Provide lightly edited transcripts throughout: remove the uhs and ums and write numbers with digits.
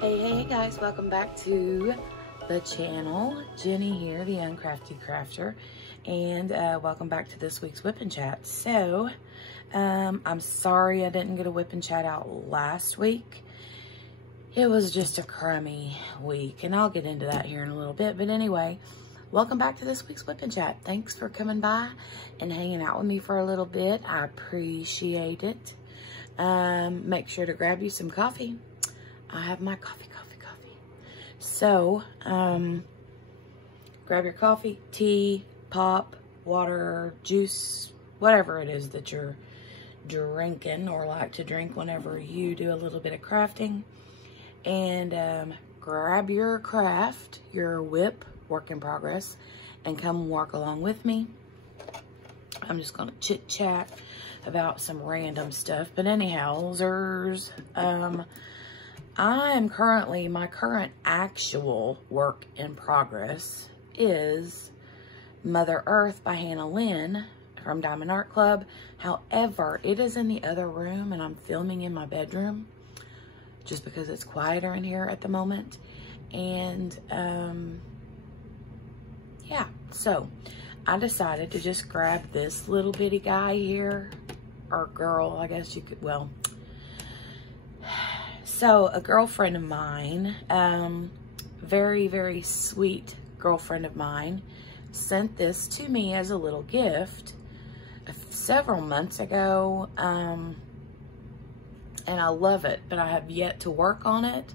Hey guys, welcome back to the channel. Jenny here, the Uncrafty Crafter, and welcome back to this week's Whip and Chat. So, I'm sorry I didn't get a Whip and Chat out last week. It was just a crummy week, and I'll get into that here in a little bit. But anyway, welcome back to this week's Whip and Chat. Thanks for coming by and hanging out with me for a little bit. I appreciate it. Make sure to grab you some coffee. I have my coffee. So, grab your coffee, tea, pop, water, juice, whatever it is that you're drinking or like to drink whenever you do a little bit of crafting. And grab your craft, your WIP, work in progress, and come work along with me. I'm just going to chit chat about some random stuff. But anyhow, my current actual work in progress is Mother Earth by Hannah Lynn from Diamond Art Club. However, it is in the other room and I'm filming in my bedroom just because it's quieter in here at the moment. And yeah, so I decided to just grab this little bitty guy here, or girl, I guess you could, well, so a girlfriend of mine, very, very sweet girlfriend of mine, sent this to me as a little gift several months ago. And I love it, but I have yet to work on it.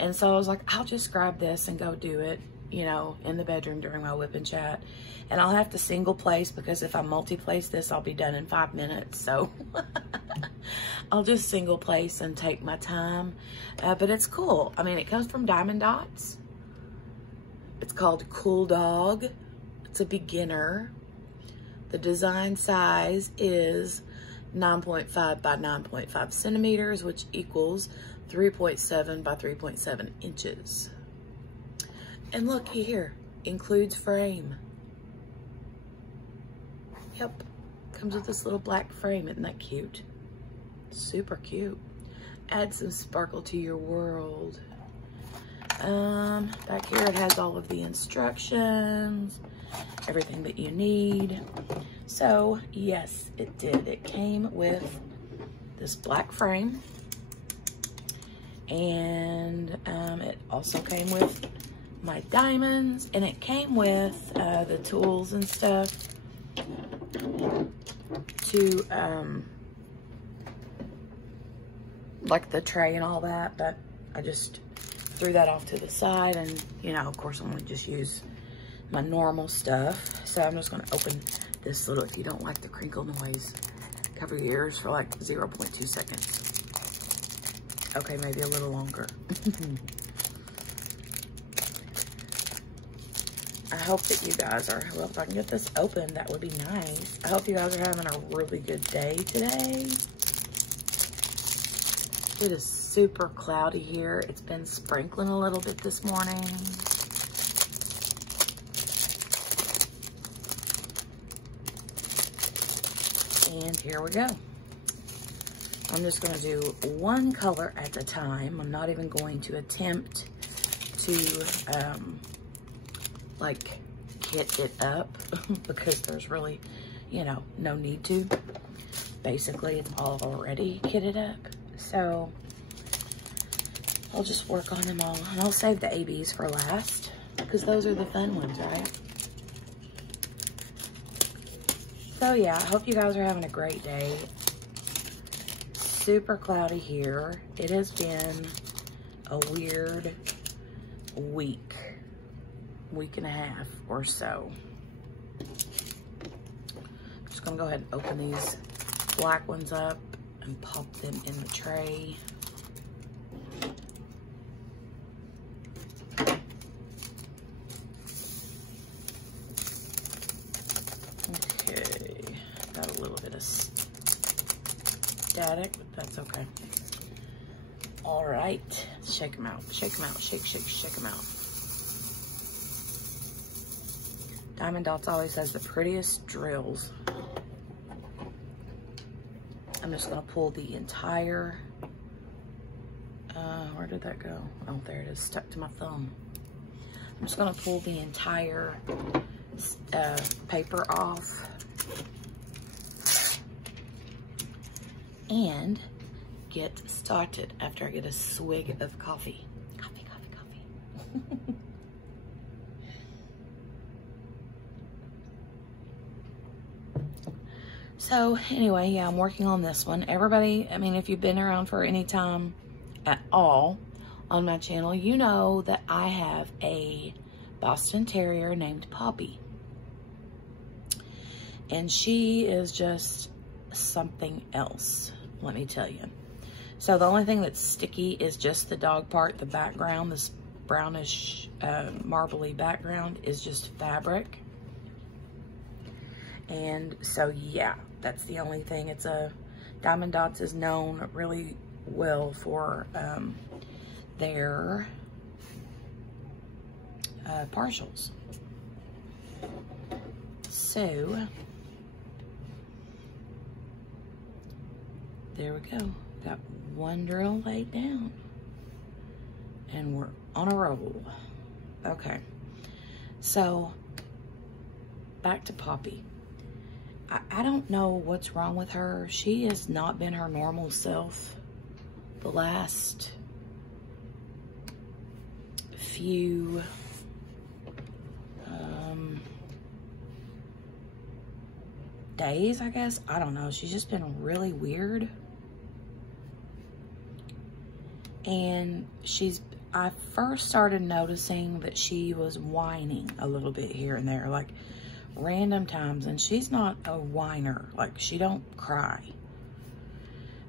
And so I was like, I'll just grab this and go do it, you know, in the bedroom during my Whip and Chat. And I'll have to single place because if I multi-place this, I'll be done in 5 minutes. So I'll just single place and take my time. But it's cool. I mean, it comes from Diamond Dots. It's called Cool Dog. It's a beginner. The design size is 9.5 by 9.5 centimeters, which equals 3.7 by 3.7 inches. And look here, includes frame. Yep, comes with this little black frame. Isn't that cute? Super cute. Add some sparkle to your world. Back here it has all of the instructions, everything that you need. So yes, it did. It came with this black frame, and it also came with my diamonds, and it came with the tools and stuff to like the tray and all that, but I just threw that off to the side, and you know, of course I'm gonna just use my normal stuff. So I'm just gonna open this little, if you don't like the crinkle noise, cover your ears for like 0.2 seconds. Okay, maybe a little longer. I hope that you guys are, well, if I can get this open, that would be nice. I hope you guys are having a really good day today. It is super cloudy here. It's been sprinkling a little bit this morning. And here we go. I'm just gonna do one color at a time. I'm not even going to attempt to like kit it up because there's really, you know, no need to. Basically, it's all already kitted up. So I'll just work on them all, and I'll save the ABs for last because those are the fun ones, right? So yeah, I hope you guys are having a great day. Super cloudy here. It has been a weird week and a half or so. I'm just gonna go ahead and open these black ones up and pop them in the tray. Okay, got a little little bit of static, but that's okay. All right, shake them out, shake them out, shake them out. Diamond Dots always has the prettiest drills. I'm just gonna pull the entire, where did that go? Oh, there it is, stuck to my thumb. I'm just gonna pull the entire paper off and get started after I get a swig of coffee. Coffee. So anyway, yeah, I'm working on this one. Everybody, I mean, if you've been around for any time at all on my channel, you know that I have a Boston Terrier named Poppy. And she is just something else, let me tell you. So the only thing that's sticky is just the dog part. The background, this brownish, marbly background is just fabric. And so, yeah, that's the only thing. It's a, Diamond Dots is known really well for their partials. So, there we go. Got one drill laid down. And we're on a roll. Okay. So, back to Poppy. I don't know what's wrong with her. She has not been her normal self the last few days, I guess. I don't know. She's just been really weird. And I first started noticing that she was whining a little bit here and there, like random times. And she's not a whiner. Like, she don't cry.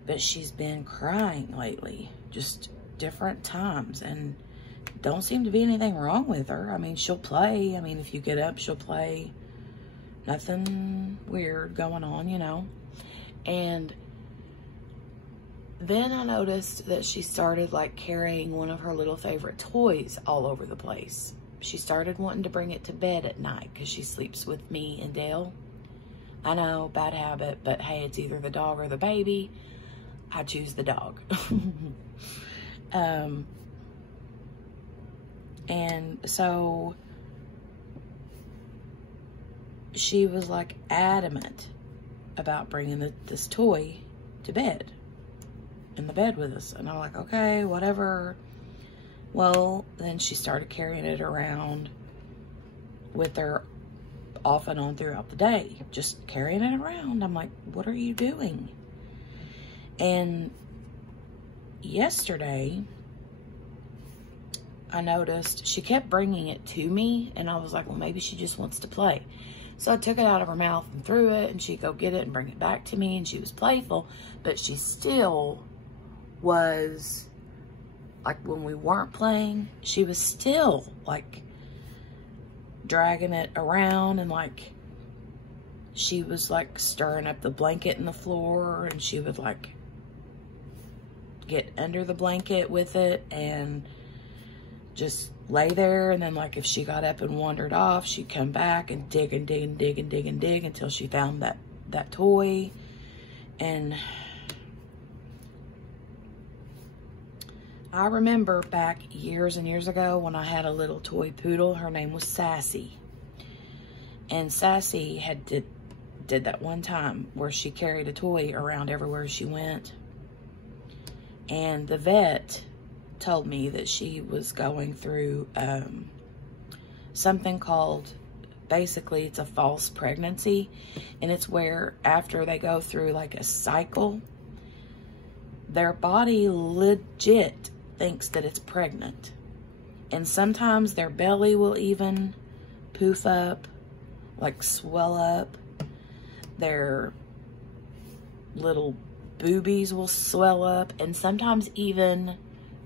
But she's been crying lately, just different times. And don't seem to be anything wrong with her. I mean, she'll play. I mean, if you get up, she'll play. Nothing weird going on, you know. And then I noticed that she started like carrying one of her little favorite toys all over the place. She started wanting to bring it to bed at night because she sleeps with me and Dale. I know, bad habit, but hey, it's either the dog or the baby. I choose the dog. And so she was like adamant about bringing this toy to bed, in the bed with us. And I'm like, okay, whatever. Well, then she started carrying it around with her off and on throughout the day, just carrying it around. I'm like, what are you doing? And yesterday, I noticed she kept bringing it to me, and I was like, well, maybe she just wants to play. So I took it out of her mouth and threw it, and she'd go get it and bring it back to me, and she was playful, but she still was, like, when we weren't playing, she was still, like, dragging it around, and, like, she was, like, stirring up the blanket in the floor, and she would, like, get under the blanket with it, and just lay there. And then, like, if she got up and wandered off, she'd come back and dig and dig and dig and dig and dig until she found that toy. And I remember back years and years ago when I had a little toy poodle. Her name was Sassy. And Sassy did that one time where she carried a toy around everywhere she went. And the vet told me that she was going through something called, basically it's a false pregnancy, and it's where after they go through like a cycle, their body legit thinks that it's pregnant, and sometimes their belly will even poof up, like swell up, their little boobies will swell up, and sometimes even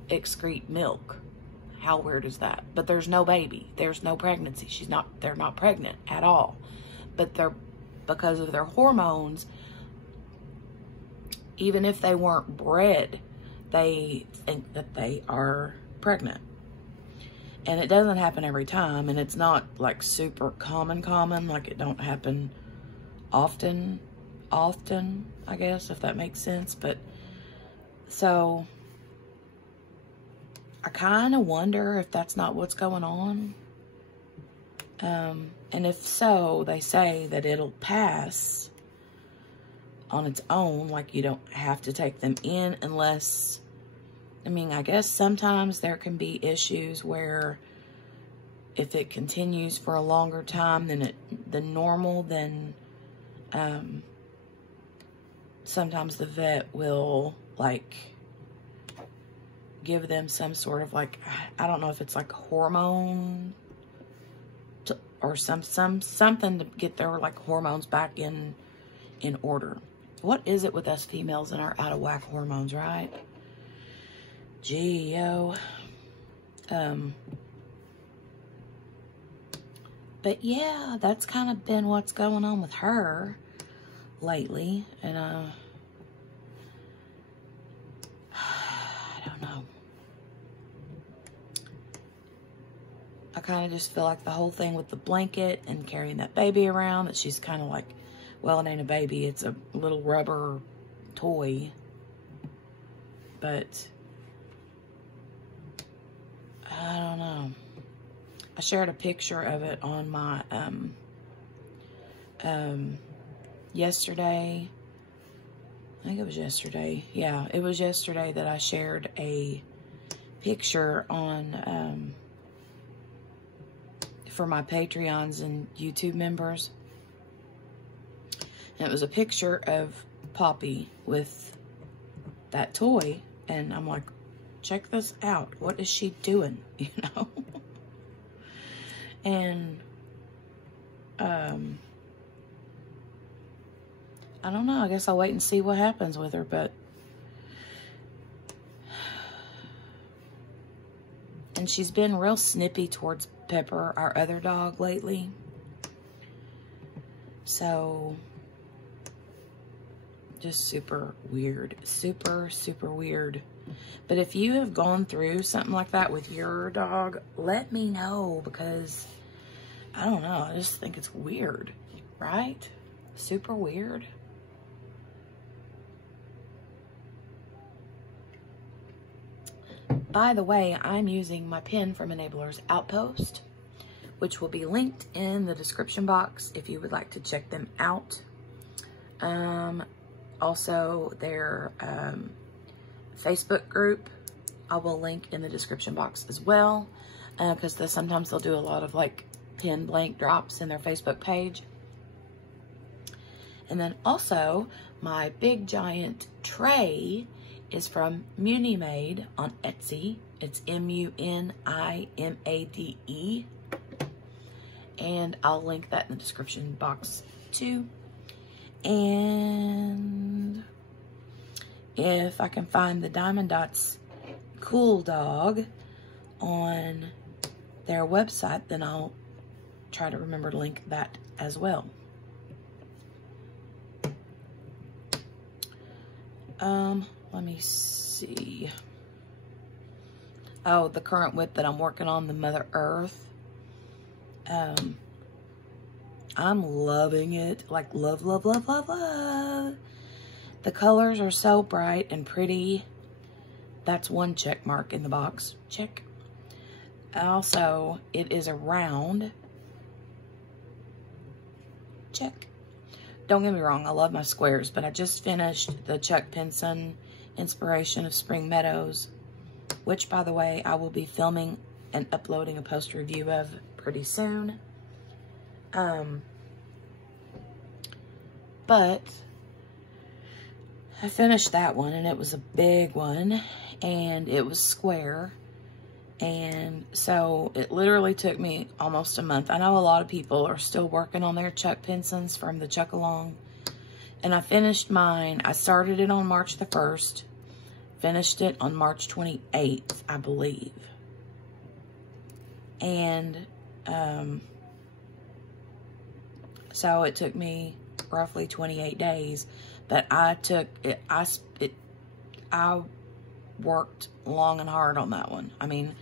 excrete milk. How weird is that? But there's no baby. There's no pregnancy. They're not pregnant at all. But because of their hormones, even if they weren't bred, they think that they are pregnant. And it doesn't happen every time, and it's not like super common, like it don't happen often, I guess, if that makes sense. But so I kind of wonder if that's not what's going on. And if so, they say that it'll pass on its own, like you don't have to take them in unless, I mean, I guess sometimes there can be issues where if it continues for a longer time than normal, then sometimes the vet will like give them some sort of like, I don't know if it's like hormone or something to get their like hormones back in order. What is it with us females and our out of whack hormones, right? Gee, yo. But yeah, that's kind of been what's going on with her lately. And I don't know. I kind of just feel like the whole thing with the blanket and carrying that baby around, that she's kind of like, well, it ain't a baby, it's a little rubber toy. But I don't know. I shared a picture of it on my yesterday. I think it was yesterday. Yeah, it was yesterday that I shared a picture on for my Patreons and YouTube members. And it was a picture of Poppy with that toy. And I'm like, check this out. What is she doing? You know? And, I don't know. I guess I'll wait and see what happens with her, but. And she's been real snippy towards Pepper, our other dog, lately. So, just super weird. Super, super weird. But if you have gone through something like that with your dog, let me know, because I don't know. I just think it's weird, right? Super weird. By the way, I'm using my pin from Enabler's Outpost, which will be linked in the description box if you would like to check them out. Also, their Facebook group, I will link in the description box as well, because sometimes they'll do a lot of like pin blank drops in their Facebook page. And then also, my big giant tray is from Munimade on Etsy. It's Munimade. And I'll link that in the description box too. And if I can find the Diamond Dots Cool Dog on their website, then I'll try to remember to link that as well. Let me see. Oh, the current WIP that I'm working on, the Mother Earth. I'm loving it. Like, love, love, love, love, love. The colors are so bright and pretty. That's one check mark in the box. Check. Also, it is a round. Check. Don't get me wrong, I love my squares, but I just finished the Chuck Pinson Inspiration of Spring Meadows, which, by the way, I will be filming and uploading a post review of pretty soon. But I finished that one, and it was a big one, and it was square. And so it literally took me almost a month. I know a lot of people are still working on their Chuck Pinsons from the Chuck Along. And I finished mine. I started it on March the 1st. Finished it on March 28th, I believe. And so it took me roughly 28 days. But I took it, I worked long and hard on that one. I mean,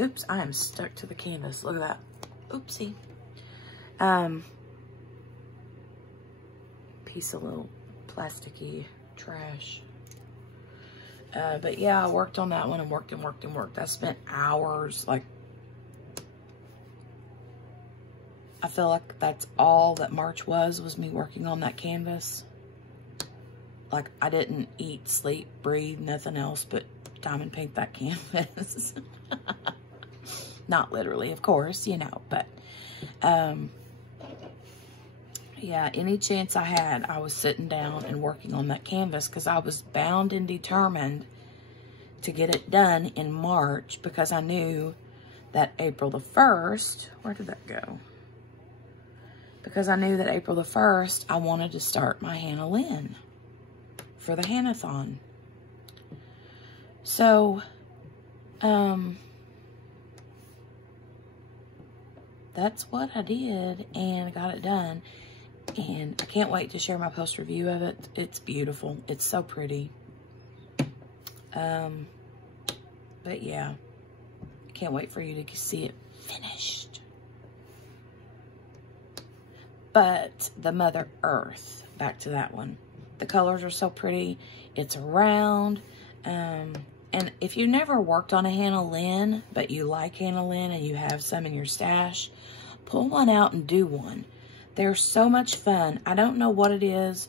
oops, I am stuck to the canvas. Look at that. Oopsie. Piece of little plasticky trash. But yeah, I worked on that one and worked and worked and worked. I spent hours, like, I feel like that's all that March was me working on that canvas. Like, I didn't eat, sleep, breathe, nothing else but diamond paint that canvas. Not literally, of course, you know, but, yeah, any chance I had, I was sitting down and working on that canvas because I was bound and determined to get it done in March because I knew that April the 1st, where did that go? Because I knew that April the 1st, I wanted to start my Hannah Lynn for the Hannathon. So, that's what I did, and I got it done. And I can't wait to share my post review of it. It's beautiful. It's so pretty. But yeah, I can't wait for you to see it finished. But the Mother Earth, back to that one. The colors are so pretty. It's round. And if you never worked on a Hannah Lynn, but you like Hannah Lynn and you have some in your stash, pull one out and do one. They're so much fun. I don't know what it is.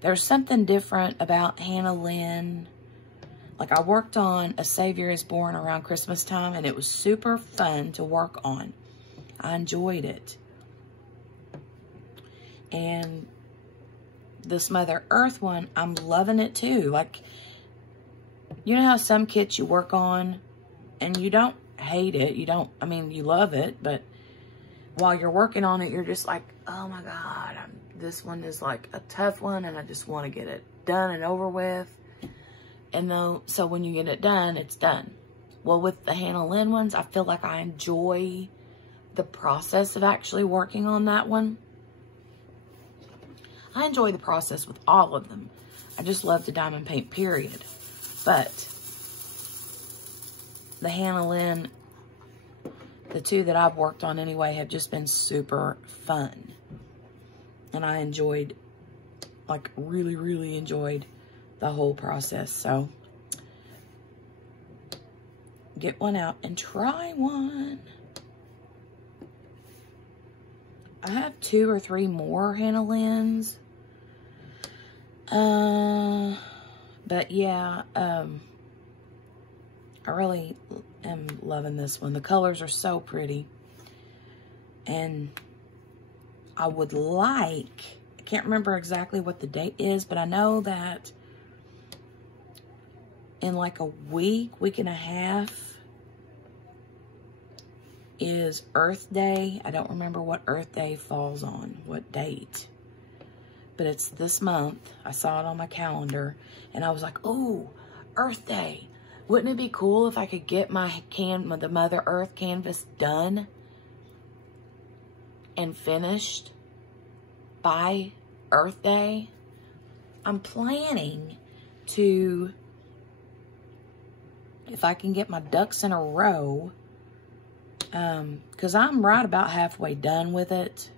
There's something different about Hannah Lynn. Like, I worked on A Savior is Born around Christmas time, and it was super fun to work on. I enjoyed it. And this Mother Earth one, I'm loving it too. Like, you know how some kits you work on and you don't hate it. You don't, I mean, you love it, but while you're working on it, you're just like, oh my God, this one is like a tough one and I just want to get it done and over with. And so when you get it done, it's done. Well, with the Hannah Lynn ones, I feel like I enjoy the process of actually working on that one. I enjoy the process with all of them. I just love the diamond paint, period. But the Hannah Lynn, the two that I've worked on anyway, have just been super fun. And I enjoyed, like, really, really enjoyed the whole process. So, get one out and try one. I have 2 or 3 more Hannah Lynn's. But yeah, I really am loving this one. The colors are so pretty. And I would like, I can't remember exactly what the date is, but I know that in like a week and a half is Earth Day. I don't remember what Earth Day falls on, what date. But it's this month. I saw it on my calendar and I was like, oh, Earth Day. Wouldn't it be cool if I could get the Mother Earth canvas done and finished by Earth Day? I'm planning to, if I can get my ducks in a row, because I'm right about halfway done with it.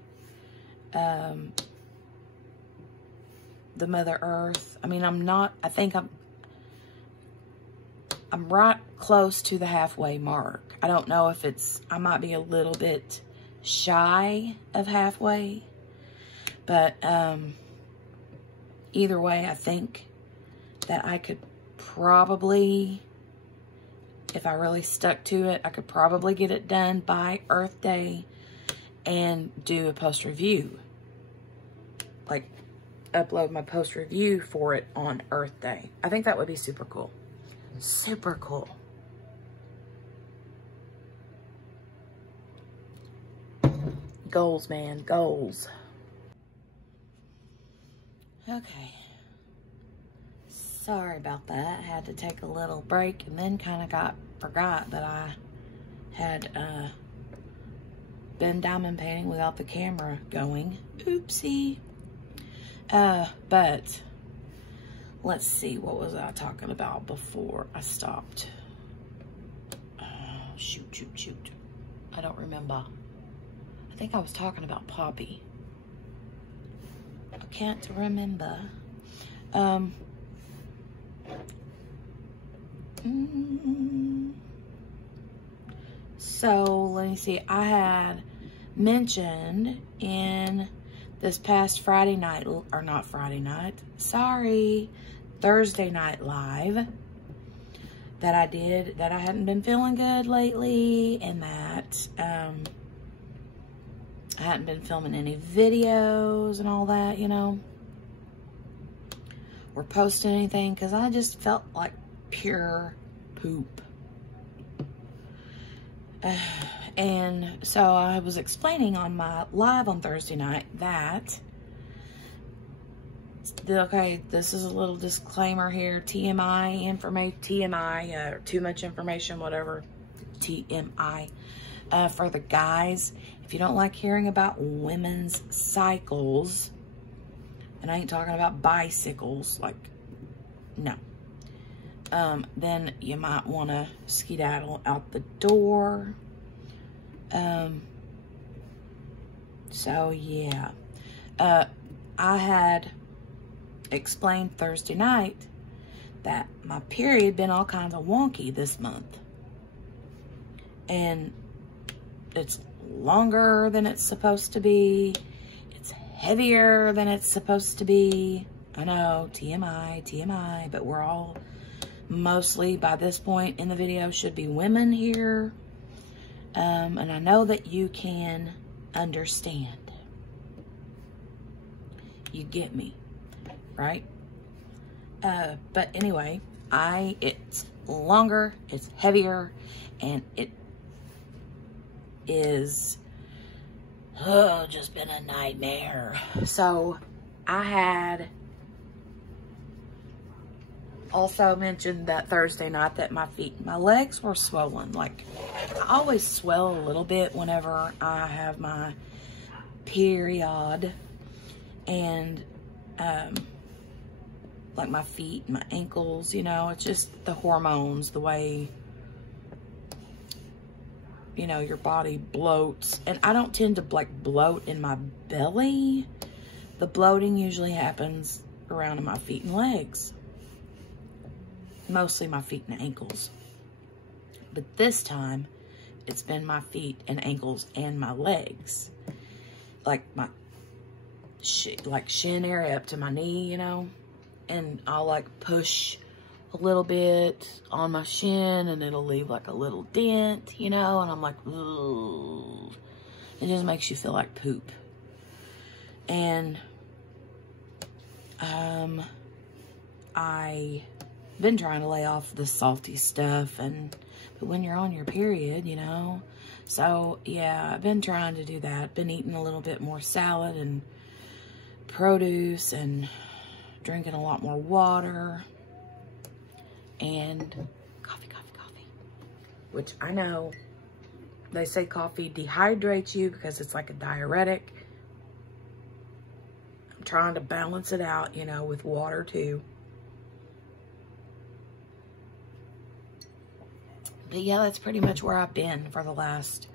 The Mother Earth, I mean, I'm not, I think I'm right close to the halfway mark. I don't know if I might be a little bit shy of halfway, but either way, I think that I could probably, if I really stuck to it, I could probably get it done by Earth Day and do a post review. Like, upload my post review for it on Earth Day. I think that would be super cool. Super cool. Goals, man, goals. Okay. Sorry about that. I had to take a little break and then kind of forgot that I had been diamond painting without the camera going. Oopsie. But let's see, what was I talking about before I stopped? Shoot. I don't remember. I think I was talking about Poppy. I can't remember. So let me see. I had mentioned in this past Friday night, or not Friday night, sorry, Thursday night live, that I hadn't been feeling good lately, and that I hadn't been filming any videos and all that, you know, or posting anything, because I just felt like pure poop. And so I was explaining on my live on Thursday night that, okay, this is a little disclaimer here, TMI, too much information, whatever, TMI, for the guys. If you don't like hearing about women's cycles, and I ain't talking about bicycles, like, no, then you might want to skedaddle out the door. So yeah, I had explained Thursday night that my period been all kinds of wonky this month, and it's longer than it's supposed to be. It's heavier than it's supposed to be. I know, TMI, but we're all mostly, by this point in the video, should be women here. And I know that you can understand. You get me, right? But anyway, it's longer, it's heavier, and it is just been a nightmare. So I had also mentioned that Thursday night that my feet, my legs were swollen. Like, I always swell a little bit whenever I have my period, and like my feet, my ankles, you know, it's just the hormones, the way, you know, your body bloats. And I don't tend to like bloat in my belly. The bloating usually happens around in my feet and legs. Mostly my feet and ankles. But this time, it's been my feet and ankles and my legs. Like my shin area up to my knee, you know? And I'll like push a little bit on my shin and it'll leave like a little dent, you know? And I'm like, ooh. It just makes you feel like poop. And I've been trying to lay off the salty stuff, but when you're on your period, you know, so yeah, I've been trying to do that. Been eating a little bit more salad and produce and drinking a lot more water and coffee, which I know they say coffee dehydrates you because it's like a diuretic. I'm trying to balance it out, you know, with water too. But yeah, that's pretty much where I've been for the last,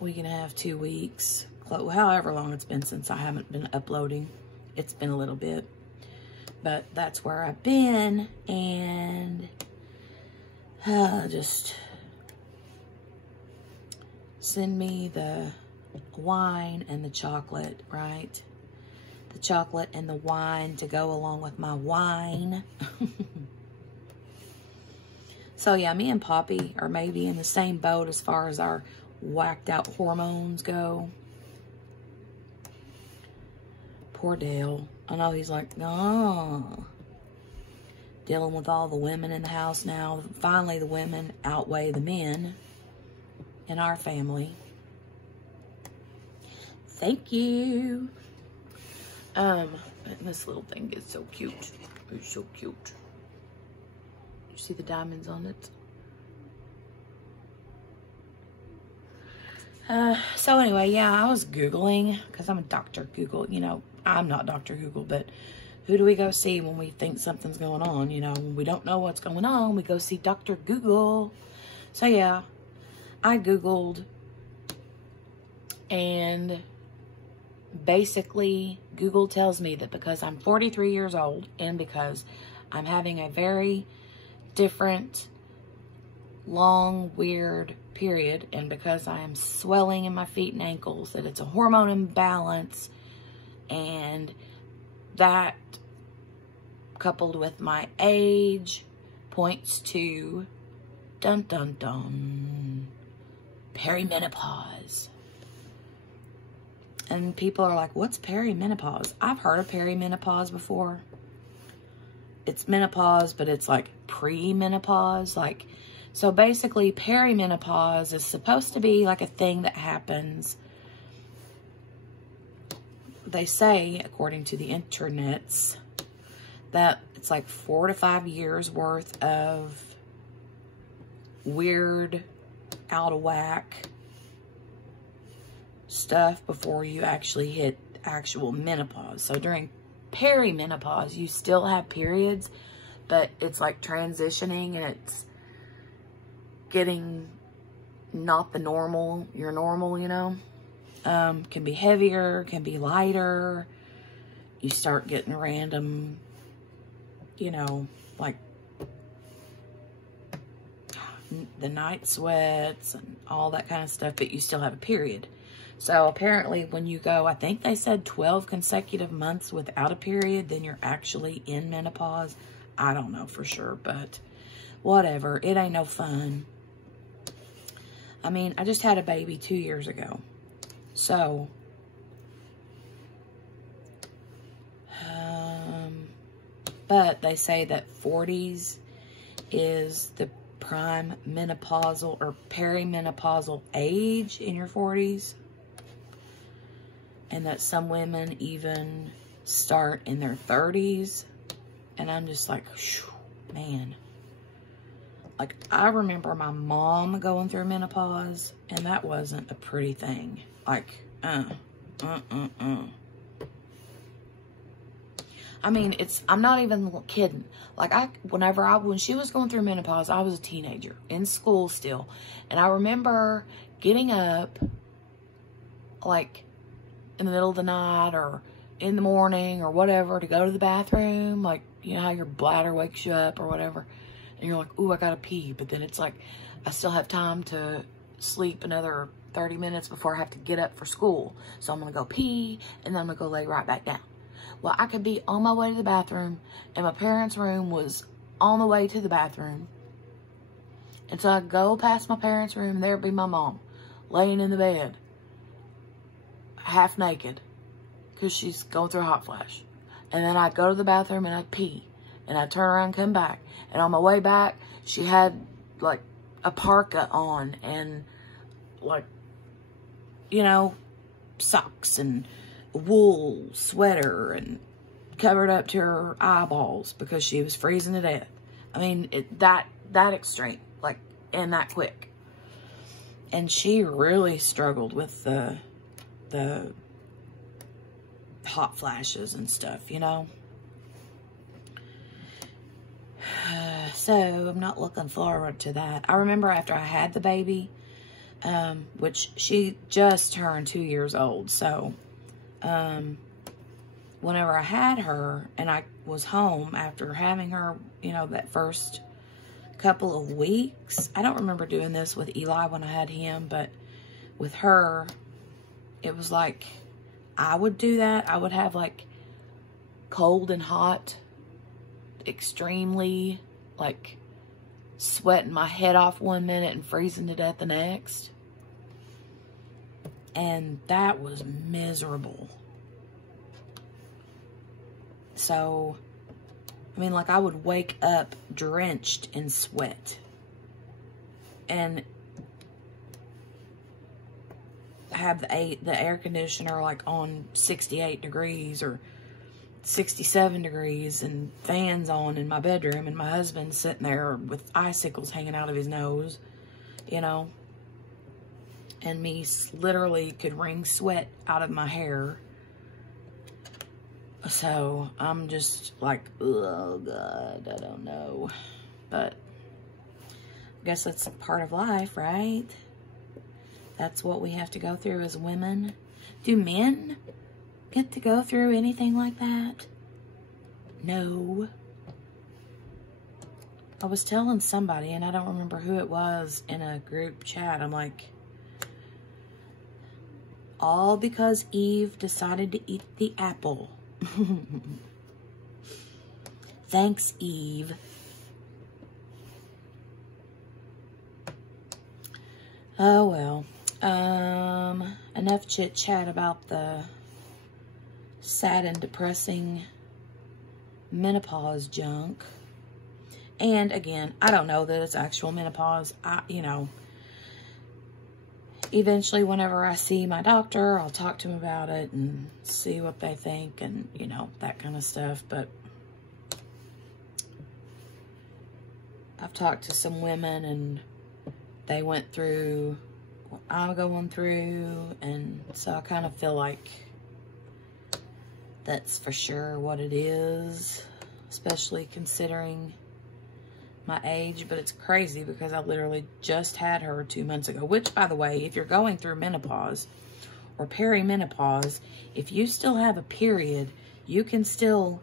week and a half, 2 weeks. However long it's been since I haven't been uploading. It's been a little bit. But that's where I've been. And just send me the wine and the chocolate, right? The chocolate and the wine to go along with my wine. So yeah, me and Poppy are maybe in the same boat as far as our whacked out hormones go. Poor Dale. I know he's like, oh, dealing with all the women in the house now. Finally, the women outweigh the men in our family. Thank you. This little thing is so cute. It's so cute. You see the diamonds on it? So anyway, yeah, I was Googling, because I'm a Dr. Google. You know, I'm not Dr. Google, but who do we go see when we think something's going on? You know, when we don't know what's going on, we go see Dr. Google. So yeah, I Googled, and basically Google tells me that because I'm 43 years old and because I'm having a very different, long, weird period, and because I am swelling in my feet and ankles, that it's a hormone imbalance, and that coupled with my age points to dun dun dun perimenopause. And people are like, what's perimenopause? I've heard of perimenopause before. It's menopause, but it's like pre-menopause. Like, so basically perimenopause is supposed to be like a thing that happens. They say, according to the internets, that it's like 4 to 5 years worth of weird, out of whack stuff before you actually hit actual menopause. So during perimenopause, you still have periods, but it's like transitioning, and it's getting not the normal, your normal, you know. Can be heavier, can be lighter. You start getting random, you know, like the night sweats and all that kind of stuff, but you still have a period. So apparently when you go, I think they said 12 consecutive months without a period, then you're actually in menopause. I don't know for sure, but whatever. It ain't no fun. I mean, I just had a baby 2 years ago. So, but they say that 40s is the prime menopausal or perimenopausal age in your 40s. And that some women even start in their 30s. And I'm just like, man. Like, I remember my mom going through menopause, and that wasn't a pretty thing. Like, I mean, I'm not even kidding. Like, when she was going through menopause, I was a teenager in school still. And I remember getting up, like, in the middle of the night or in the morning or whatever to go to the bathroom. Like, you know how your bladder wakes you up or whatever. And you're like, ooh, I gotta pee. But then it's like, I still have time to sleep another 30 minutes before I have to get up for school. So I'm gonna go pee, and then I'm gonna go lay right back down. Well, I could be on my way to the bathroom, and my parents' room was on the way to the bathroom. And so I'd go past my parents' room, and there'd be my mom laying in the bed, half naked, because she's going through a hot flash. And then I'd go to the bathroom, and I'd pee. And I'd turn around and come back. And on my way back, she had, like, a parka on and, like, you know, socks and a wool sweater and covered up to her eyeballs because she was freezing to death. I mean, that extreme, like, and that quick. And she really struggled with the hot flashes and stuff, you know. So I'm not looking forward to that. I remember after I had the baby, which she just turned 2 years old. So, whenever I had her and I was home after having her, you know, that first couple of weeks, I don't remember doing this with Eli when I had him, but with her, it was like, I would do that. I would have like cold and hot, extremely, like, sweating my head off 1 minute and freezing to death the next. And that was miserable. So, I mean, like, I would wake up drenched in sweat. And have the air conditioner, like, on 68 degrees or 67 degrees and fans on in my bedroom, and my husband sitting there with icicles hanging out of his nose, you know. and me literally could wring sweat out of my hair. So I'm just like, oh God, I don't know. But I guess that's part of life, right? That's what we have to go through as women. Do men get to go through anything like that? No. I was telling somebody, and I don't remember who it was in a group chat. I'm like, all because Eve decided to eat the apple. Thanks, Eve. Oh, well. Enough chit-chat about the sad and depressing menopause junk. And again, I don't know that it's actual menopause. You know, eventually whenever I see my doctor, I'll talk to him about it and see what they think and, you know, that kind of stuff. But I've talked to some women and they went through what I'm going through, and so I kind of feel like that's for sure what it is, especially considering my age. But it's crazy because I literally just had her 2 months ago, which, by the way, if you're going through menopause or perimenopause, if you still have a period, you can still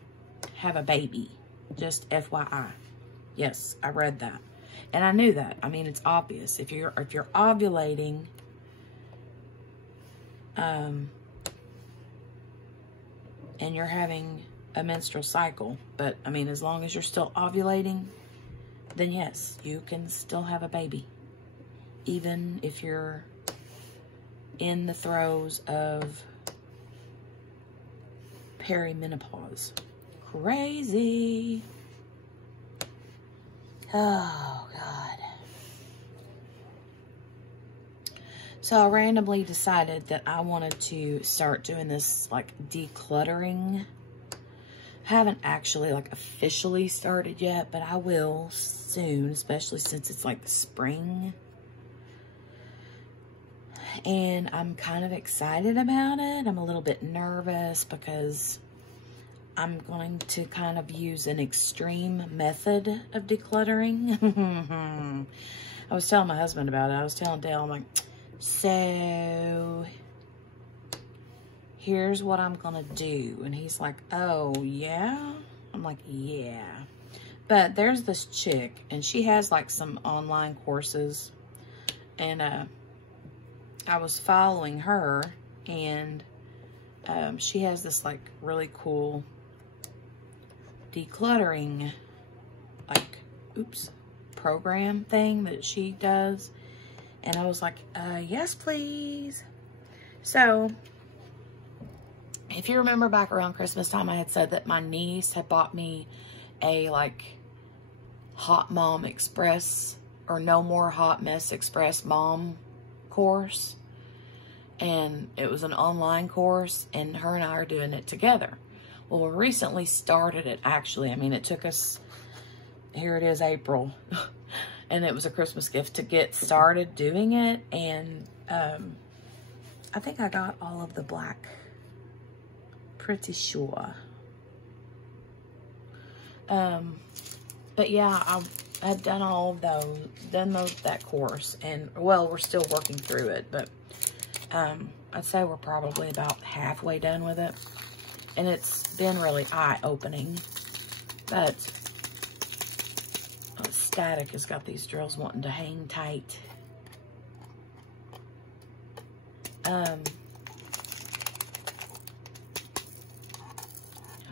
have a baby. Just FYI. Yes, I read that. And I knew that. I mean, it's obvious. If you're ovulating, and you're having a menstrual cycle, but I mean, as long as you're still ovulating, then yes, you can still have a baby, even if you're in the throes of perimenopause. Crazy. Oh, God. So I randomly decided that I wanted to start doing this, like, decluttering. Haven't actually, like, officially started yet, but I will soon, especially since it's, like, spring. And I'm kind of excited about it. I'm a little bit nervous because I'm going to kind of use an extreme method of decluttering. I was telling my husband about it. I was telling Dale, I'm like, so here's what I'm going to do. And he's like, oh, yeah? I'm like, yeah. But there's this chick, and she has like some online courses. And I was following her, and she has this like really cool decluttering, like, program thing that she does. And I was like, yes, please. So, if you remember back around Christmas time, I had said that my niece had bought me a, like, Hot Mom Express, or No More Hot Mess Express Mom course. And it was an online course, and her and I are doing it together. Well, we recently started it, actually. I mean, it took us, here it is, April. And it was a Christmas gift to get started doing it. And I think I got all of the black. Pretty sure. But yeah, I've done all of those, that course. And, well, we're still working through it. But I'd say we're probably about halfway done with it. And it's been really eye-opening. But Static has got these drills wanting to hang tight.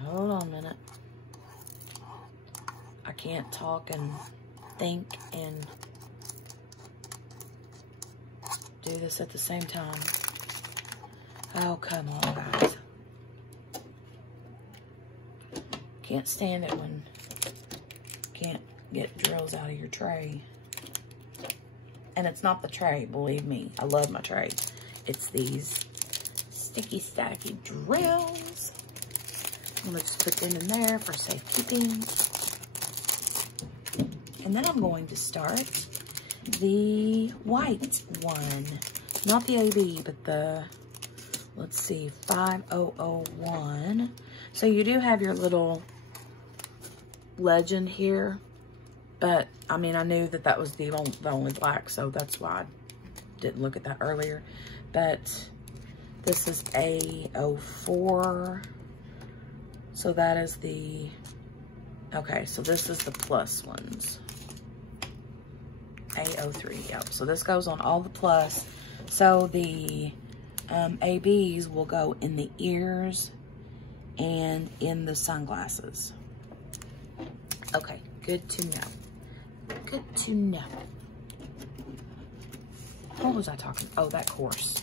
Hold on a minute. I can't talk and think and do this at the same time. Oh, come on, guys. Can't stand it when can't get drills out of your tray. And it's not the tray, believe me. I love my tray. It's these sticky, staticky drills. I'm going to just put them in there for safekeeping. And then I'm going to start the white one. not the AB, but the, let's see, 5001. So you do have your little legend here, but I mean, I knew that that was the only black, so that's why I didn't look at that earlier. But this is A04. So that is the, okay, so this is the plus ones. A03, yep. So this goes on all the plus. So the ABs will go in the ears and in the sunglasses. Okay, good to know. Good to know. What was I talking? Oh, that course.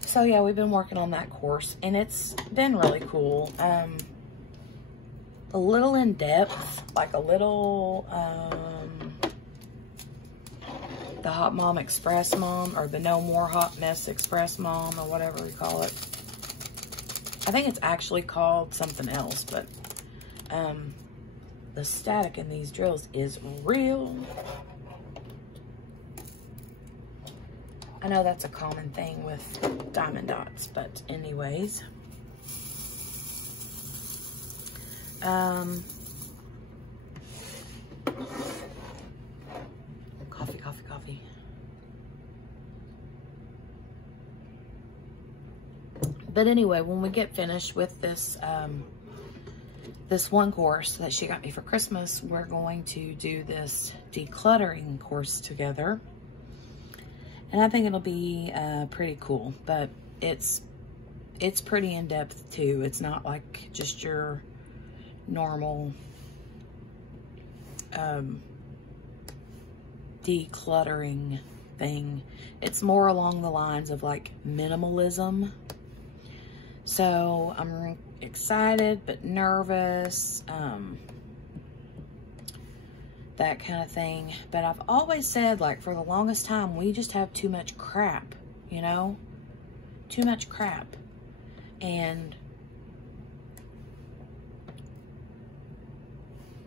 So yeah, we've been working on that course, and it's been really cool. A little in depth, like a little, the Hot Mom Express Mom, or the No More Hot Mess Express Mom, or whatever we call it. I think it's actually called something else, but the static in these drills is real. I know that's a common thing with diamond dots, but anyways. Coffee. But anyway, when we get finished with this, this one course that she got me for Christmas, we're going to do this decluttering course together. And I think it'll be pretty cool, but it's pretty in-depth too. It's not like just your normal decluttering thing. It's more along the lines of like minimalism. So I'm excited but nervous, that kind of thing. But I've always said, like, for the longest time, we just have too much crap, you know? Too much crap. And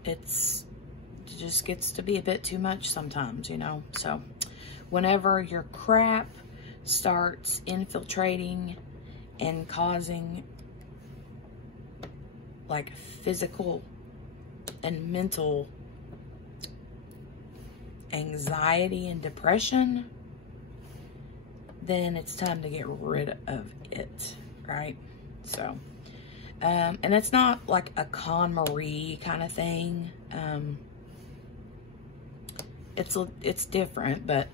it just gets to be a bit too much sometimes, you know? So whenever your crap starts infiltrating and causing like physical and mental anxiety and depression, then it's time to get rid of it, right? So, and it's not like a Con Marie kind of thing. It's different, but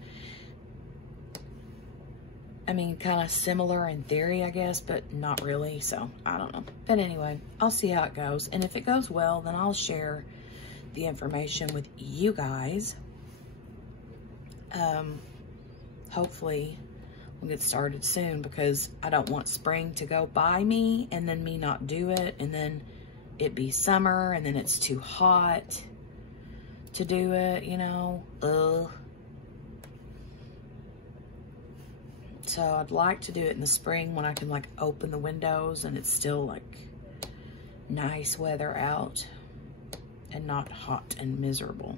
I mean, kind of similar in theory, I guess, but not really. So I don't know. But anyway, I'll see how it goes. And if it goes well, then I'll share the information with you guys. Hopefully we'll get started soon, because I don't want spring to go by me and then me not do it, and then it be summer and then it's too hot to do it, you know. So I'd like to do it in the spring when I can like open the windows and it's still like nice weather out and not hot and miserable.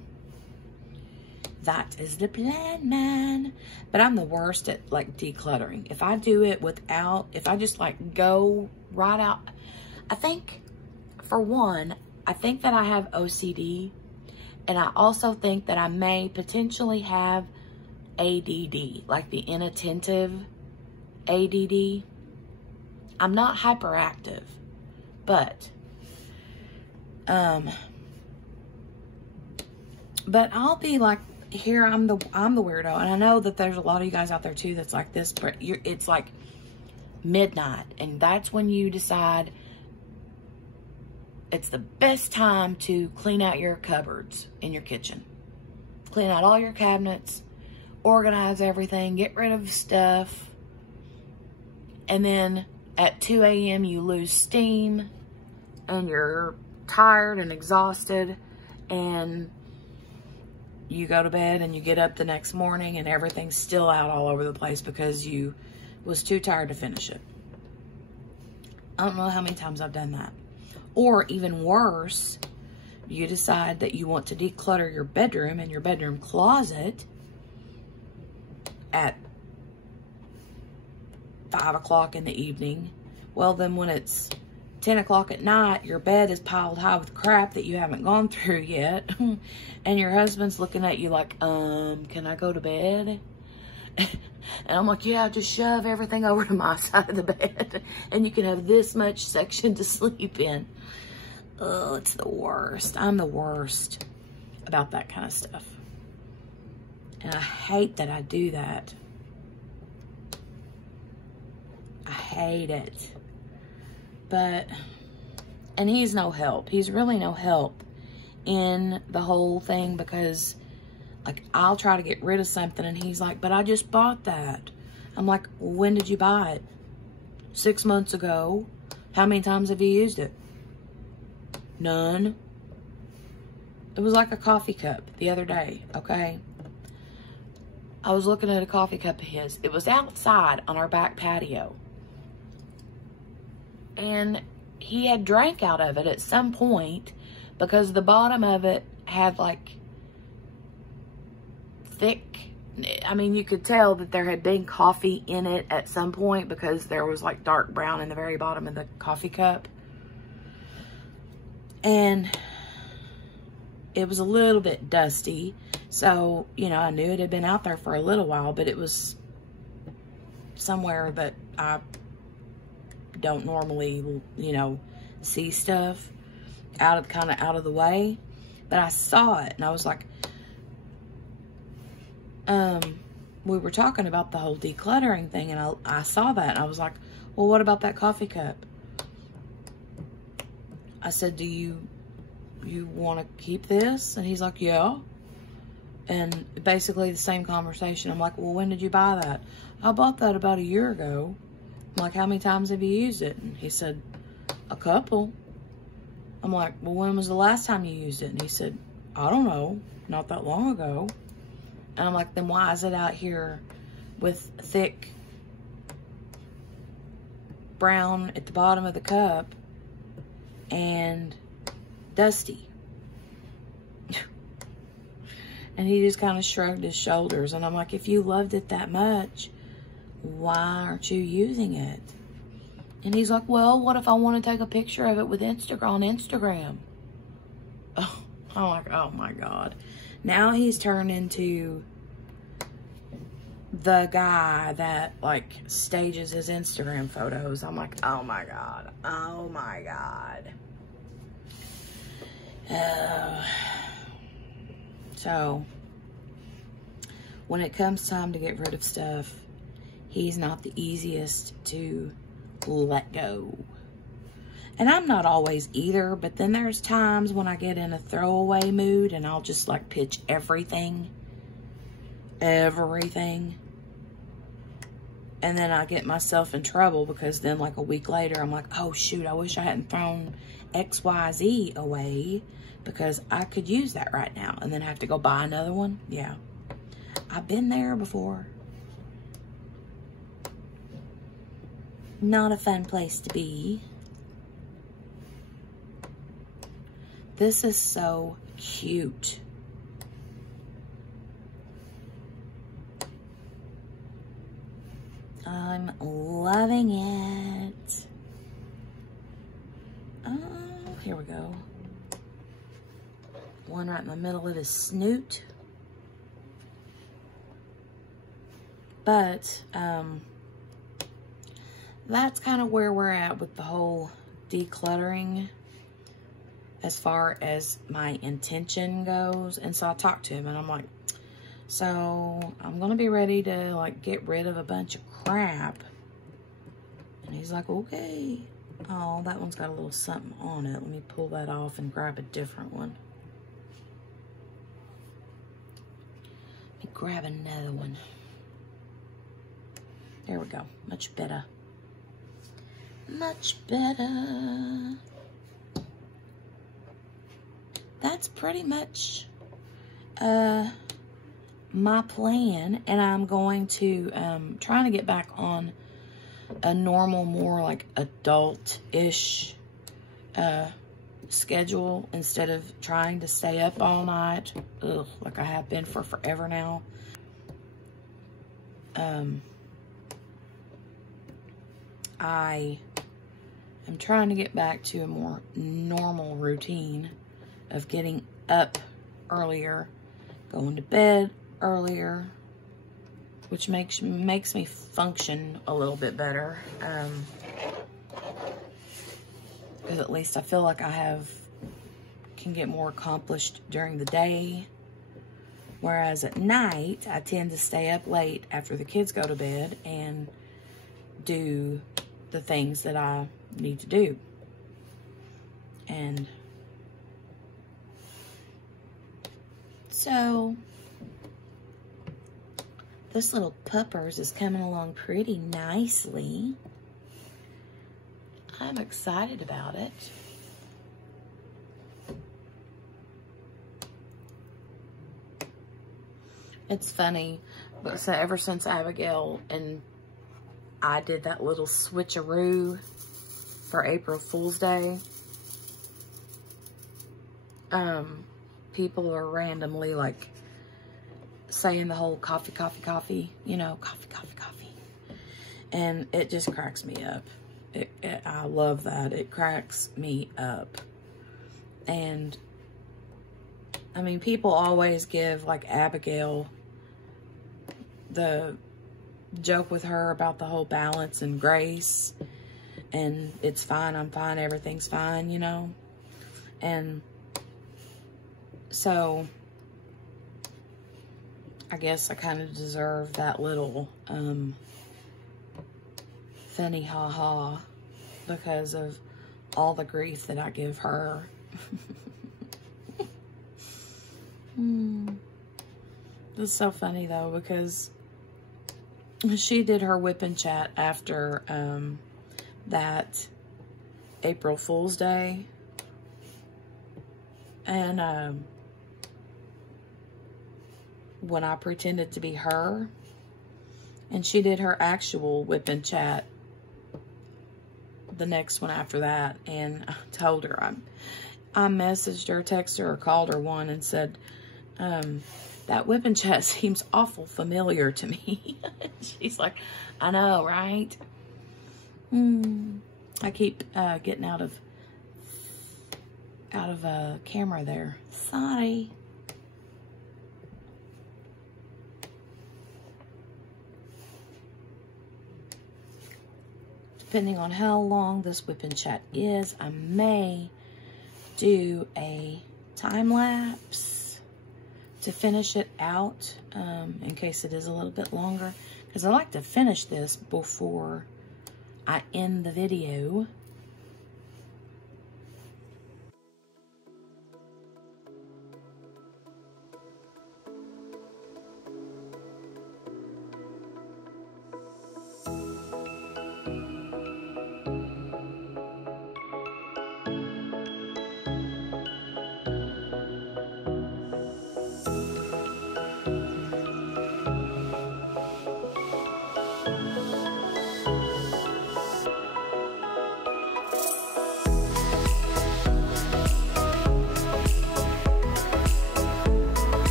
That is the plan, man. But I'm the worst at like decluttering. If I do it without, if I just like go right out, I think, for one, I think that I have OCD, and I also think that I may potentially have ADD, like the inattentive ADD. I'm not hyperactive, but I'll be like, here, I'm the weirdo, and I know that there's a lot of you guys out there too that's like this, but it's like midnight, and that's when you decide it's the best time to clean out your cupboards in your kitchen. Clean out all your cabinets, organize everything, get rid of stuff, and then at 2 a.m. you lose steam, and you're tired and exhausted, and you go to bed and you get up the next morning and everything's still out all over the place because you was too tired to finish it. I don't know how many times I've done that. Or even worse, you decide that you want to declutter your bedroom and your bedroom closet, at 5 o'clock in the evening. Well, then when it's 10 o'clock at night, your bed is piled high with crap that you haven't gone through yet. And your husband's looking at you like, can I go to bed? And I'm like, yeah, just shove everything over to my side of the bed and you can have this much section to sleep in. Oh, it's the worst. I'm the worst about that kind of stuff. And I hate that I do that. I hate it. But, and he's no help. He's really no help in the whole thing, because like I'll try to get rid of something and he's like, but I just bought that. I'm like, well, when did you buy it? 6 months ago. How many times have you used it? None. It was like a coffee cup the other day, okay? I was looking at a coffee cup of his. It was outside on our back patio. And he had drank out of it at some point, because the bottom of it had like thick, I mean, you could tell that there had been coffee in it at some point, because there was like dark brown in the very bottom of the coffee cup. And it was a little bit dusty. So, you know, I knew it had been out there for a little while, but it was somewhere that I don't normally, you know, see stuff kind of out of the way. But I saw it and I was like, we were talking about the whole decluttering thing, and I saw that and I was like, well, what about that coffee cup? I said, do you want to keep this? And he's like, yeah. And basically the same conversation. I'm like, well, when did you buy that? I bought that about a year ago. I'm like, how many times have you used it? And he said, a couple. I'm like, well, when was the last time you used it? And he said, I don't know, not that long ago. And I'm like, then why is it out here with thick brown at the bottom of the cup and dusty? And he just kind of shrugged his shoulders. And I'm like, if you loved it that much, why aren't you using it? And he's like, well, what if I want to take a picture of it with on Instagram? Oh, I'm like, oh my God. Now he's turned into the guy that like stages his Instagram photos. I'm like, oh my God. Oh my God. So when it comes time to get rid of stuff, he's not the easiest to let go. And I'm not always either, but then there's times when I get in a throwaway mood and I'll just like pitch everything. And then I get myself in trouble, because then like a week later, I'm like, oh shoot, I wish I hadn't thrown XYZ away, because I could use that right now, and then have to go buy another one. Yeah, I've been there before. Not a fun place to be. This is so cute. I'm loving it. Oh, here we go. One right in the middle of his snoot. But, that's kind of where we're at with the whole decluttering as far as my intention goes. And so I talked to him and I'm like, so I'm going to be ready to like get rid of a bunch of crap. And he's like, okay. Oh, that one's got a little something on it. Let me pull that off and grab a different one. Let me grab another one. There we go. Much better. Much better. That's pretty much my plan, and I'm going to trying to get back on a normal, more like adult-ish schedule instead of trying to stay up all night, like I have been for forever now. I am trying to get back to a more normal routine of getting up earlier, going to bed earlier, which makes me function a little bit better. Because at least I feel like can get more accomplished during the day. Whereas at night, I tend to stay up late after the kids go to bed and do the things that I need to do. And so this little puppers is coming along pretty nicely. I'm excited about it. It's funny, but so ever since Abigail and I did that little switcheroo for April Fool's Day, people are randomly like saying the whole coffee, coffee, coffee, you know, coffee, coffee, coffee. And it just cracks me up. I love that. It cracks me up. And I mean, people always give like Abigail the joke with her about the whole balance and grace and it's fine, I'm fine, everything's fine, you know. And so I guess I kind of deserve that little funny ha-ha because of all the grief that I give her. It's so funny though, because she did her WIP and chat after that April Fool's Day. And when I pretended to be her, and she did her actual WIP and chat the next one after that, and I told her, I messaged her, texted her, or called her one and said, that WIP and chat seems awful familiar to me. She's like, I know, right? I keep getting out of camera there. Sorry. Depending on how long this WIP and chat is, I may do a time lapse to finish it out, in case it is a little bit longer, because I like to finish this before I end the video.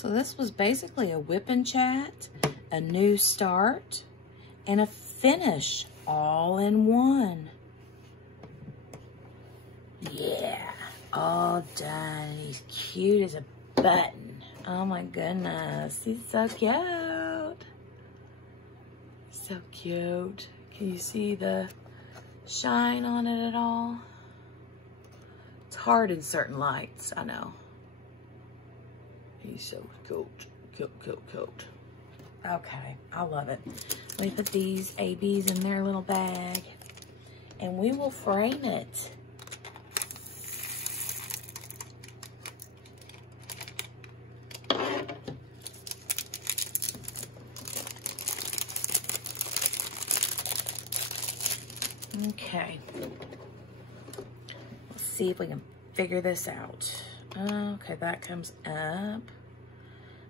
So this was basically a WIP and chat, a new start, and a finish all in one. Yeah, all done. He's cute as a button. Oh my goodness, he's so cute. So cute. Can you see the shine on it at all? It's hard in certain lights, I know. He's so cute, cute, cute, cute. Okay, I love it. Let me put these ABs in their little bag and we will frame it. Okay, let's see if we can figure this out. Okay, that comes up.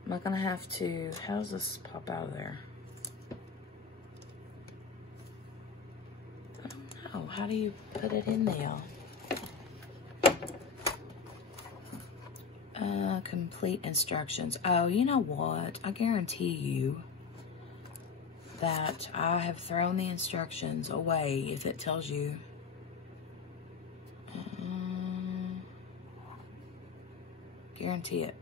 Am I gonna have to, how does this pop out of there? I don't know, how do you put it in there? Complete instructions. Oh, you know what? I guarantee you that I have thrown the instructions away if it tells you. Guarantee it.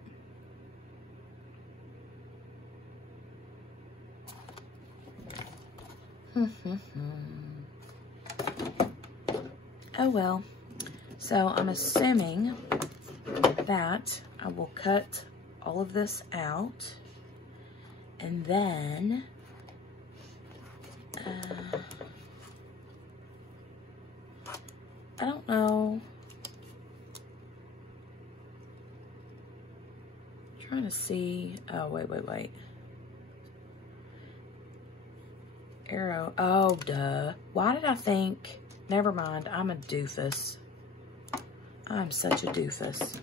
Oh well. So I'm assuming that I will cut all of this out and then I don't know. I'm trying to see. Oh, wait. Arrow. Oh, duh. Why did I think? Never mind. I'm a doofus. I'm such a doofus.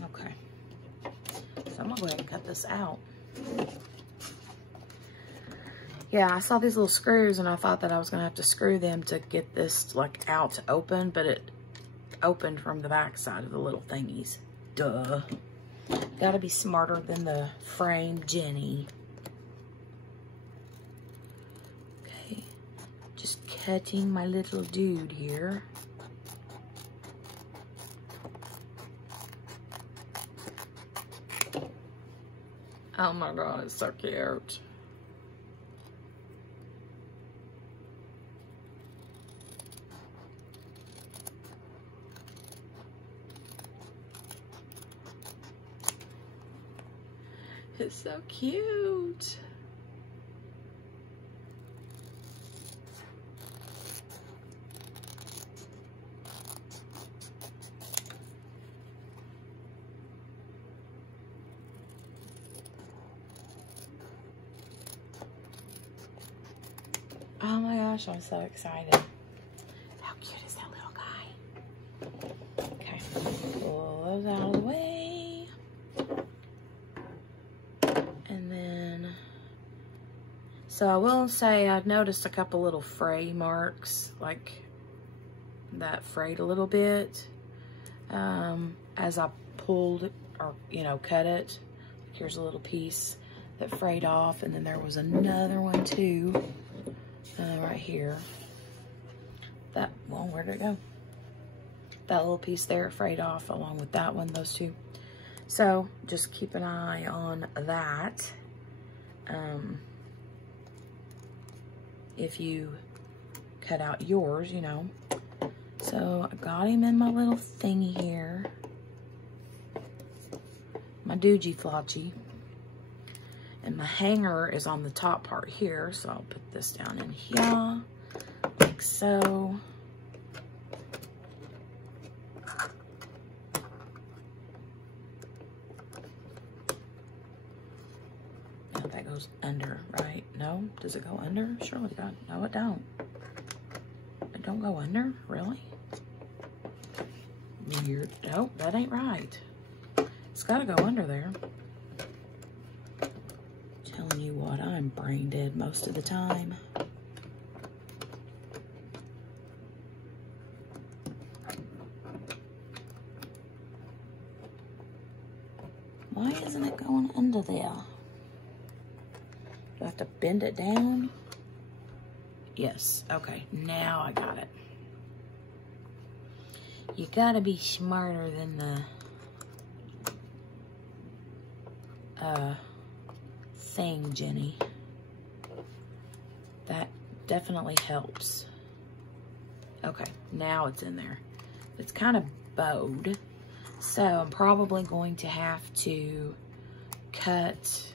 Okay. So I'm gonna go ahead and cut this out. Yeah, I saw these little screws and I thought that I was gonna have to screw them to get this like out to open, but it opened from the back side of the little thingies. Duh. Gotta be smarter than the frame Jenny. Okay, just cutting my little dude here. Oh my God, it's so cute. It's so cute. Oh my gosh, I'm so excited. How cute is that little guy? Okay, pull those out of the way. And then, so I will say I've noticed a couple little fray marks, like that frayed a little bit as I pulled or, you know, cut it. Here's a little piece that frayed off, and then there was another one too. Right here. That, well, where did it go? That little piece there frayed off along with that one, those two. So just keep an eye on that. If you cut out yours, you know. So I got him in my little thingy here. My doogee flotchy. And my hanger is on the top part here, so I'll put this down in here, like so. Now that goes under, right? No? Does it go under? Surely not. No, it don't. It don't go under? Really? Weird. Nope, that ain't right. It's gotta go under there. telling you what, I'm brain dead most of the time. Why isn't it going under there? Do I have to bend it down? Yes, okay, now I got it. You gotta be smarter than the thing, Jenny. That definitely helps. Okay, now it's in there. It's kind of bowed, so I'm probably going to have to cut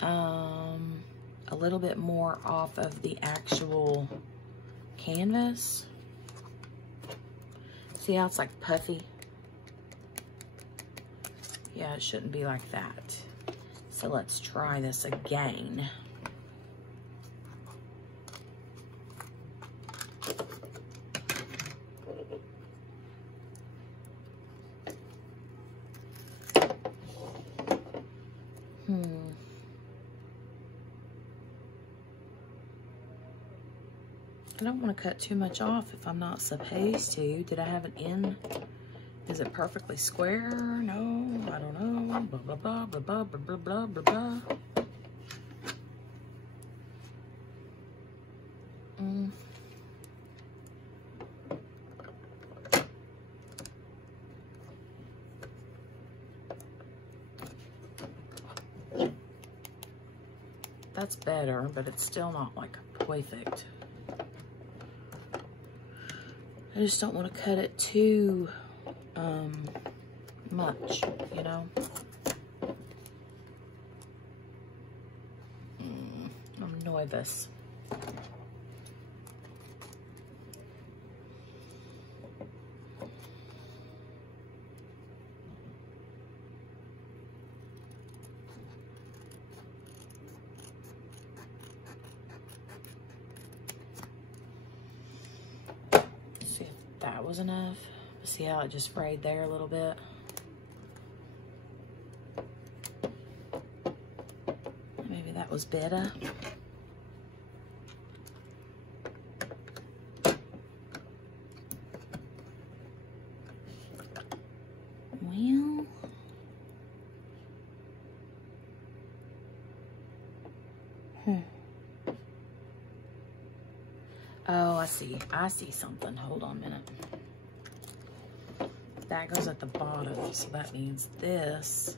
a little bit more off of the actual canvas. See how it's like puffy? Yeah, it shouldn't be like that. So let's try this again. I don't want to cut too much off if I'm not supposed to. Did I have an end? Is it perfectly square? No, I don't know. Blah, blah, blah, blah, blah, blah, blah, blah, blah. That's better, but it's still not like perfect. I just don't want to cut it too much, you know? I'm nervous. See if that was enough. See how it just frayed there a little bit? Maybe that was better. Well, oh, I see something. Hold on a minute. That goes at the bottom, so that means this,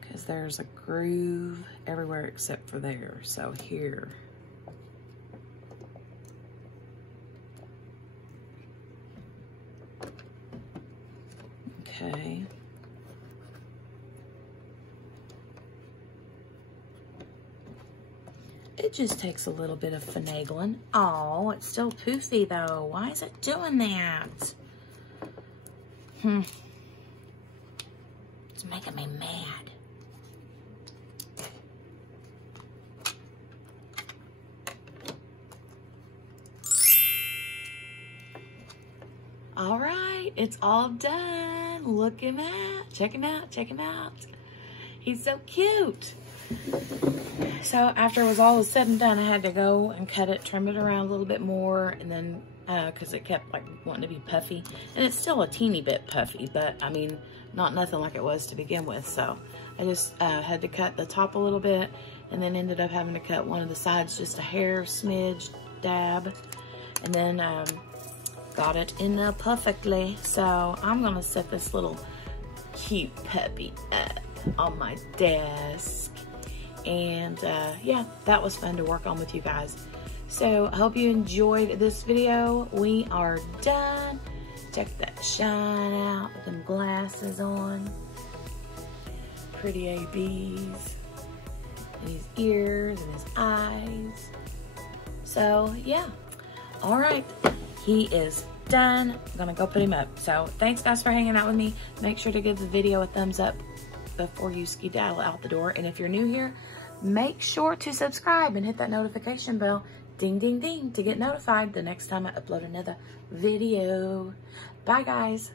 because there's a groove everywhere except for there. So here. Okay. It just takes a little bit of finagling. Oh, it's still poofy though. Why is it doing that? It's making me mad. All right, it's all done. Look him out. Check him out. Check him out. He's so cute. So after it was all said and done, I had to go and cut it, trim it around a little bit more, and then because it kept like wanting to be puffy, and it's still a teeny bit puffy, but I mean not nothing like it was to begin with. So I just had to cut the top a little bit, and then ended up having to cut one of the sides just a hair smidge dab, and then got it in there perfectly. So I'm gonna set this little cute puppy up on my desk, and yeah, that was fun to work on with you guys. So I hope you enjoyed this video. We are done. Check that shine out with them glasses on. Pretty ABs. And his ears and his eyes. So yeah. All right. He is done. I'm gonna go put him up. So thanks guys for hanging out with me. Make sure to give the video a thumbs up before you skedaddle out the door. And if you're new here, make sure to subscribe and hit that notification bell. Ding, ding, ding, to get notified the next time I upload another video. Bye, guys.